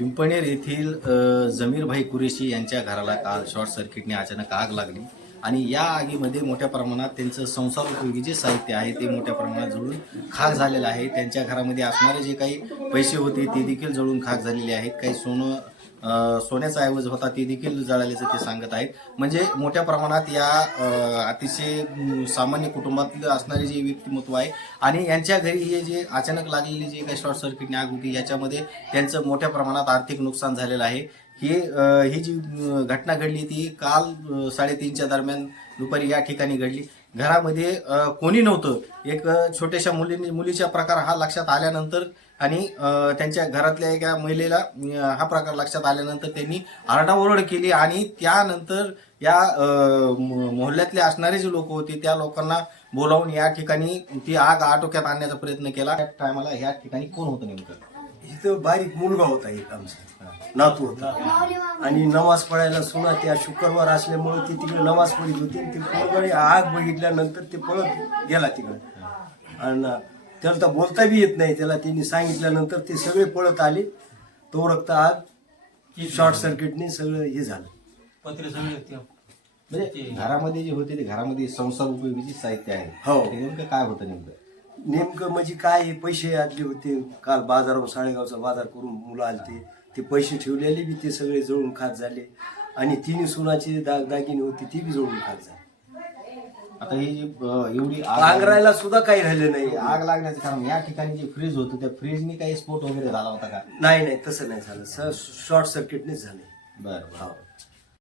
पिंपणेर येथील जमीरभाई कुरेशी यांच्या घराला काल शॉर्ट सर्किटने अचानक आग लागली आणि या आगीमध्ये मोठ्या प्रमाणात त्यांचं संसारोपयोगी जे साहित्य आहे ते मोठ्या प्रमाणात जळून खाक झालेलं आहे. त्यांच्या घरामध्ये असणारे जे काही पैसे होते ते देखील जळून खाक झालेले आहेत. काही सोन्याचा ऐवज होता ते देखील जळाल्याचं ते सांगत आहेत. म्हणजे मोठ्या प्रमाणात या अतिशय सामान्य कुटुंबातलं असणारे जे व्यक्तिमत्व आहे आणि यांच्या घरी हे जे अचानक लागलेली जे काही शॉर्ट सर्किटने आग होती याच्यामध्ये त्यांचं मोठ्या प्रमाणात आर्थिक नुकसान झालेलं आहे. ही जी घटना घडली ती काल 3:30च्या दरम्यान दुपारी या ठिकाणी घडली. घरामध्ये कोणी नव्हतं. एक छोट्याशा मुलीचा प्रकार हा लक्षात आल्यानंतर आणि त्यांच्या घरातल्या एका महिलेला हा प्रकार लक्षात आल्यानंतर त्यांनी आरडाओरड केली आणि त्यानंतर या मोहल्ल्यातले असणारे जे लोक होते त्या लोकांना बोलावून या ठिकाणी ती आग आटोक्यात आणण्याचा प्रयत्न केला. त्या टायमाला ह्या ठिकाणी कोण होतं नेमकं? इथं बारीक मुलगा होता एक आमचा नातू होता आणि नमाज पडायला सुना त्या शुक्रवार असल्यामुळे ते तिकडे नमाज पडीत होते. ते पोरगडे आग बघितल्यानंतर ते पळत गेला तिकडे आणि त्याला तर बोलता बी येत नाही. त्याला त्यांनी सांगितल्यानंतर ते सगळे पळत आले. तो रक्त आग शॉर्ट सर्किटने सगळं हे झालं. म्हणजे घरामध्ये जे होते ते घरामध्ये संसार उपयोगीचे साहित्य आहे. हो. नेमकं काय होतं नेमकं म्हणजे काय हे पैसे आदले होते. काल बाजारावर साळेगावचा बाजार करून मुलं आलते. ते पैसे ठेवलेले बी ते सगळे जळून खात झाले आणि तिन्ही सोनाचे दागिने होते ते बी जळून खात झाले. आता ही जी एवढी पांघरायला सुद्धा काही राहिलं नाही. आग लागण्याचं कारण या ठिकाणी जे फ्रीज होतं त्या फ्रीजनी काही स्फोट वगैरे झाला होता का? नाही तसं नाही झालं. शॉर्ट सर्किटनेच झाले. बरं.